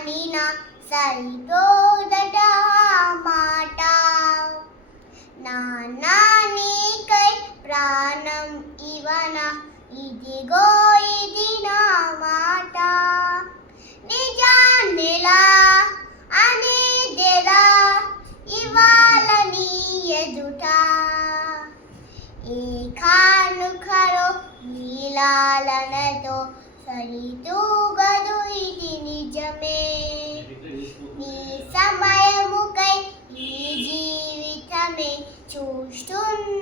మానినా సరిపోదట మాట. నాన్నా నీకై ప్రాణం ఇవన ఇదిగో ఇది నా మాట. నిజాన్నెలా అనేదెలా ఇవాళ నీ ఎదుట. ఏ కానుకలో నీలాలనతో సరితూగదు ఇది నిజమే. నీ సమయముకై ఈ జీవితమే చూస్తున్న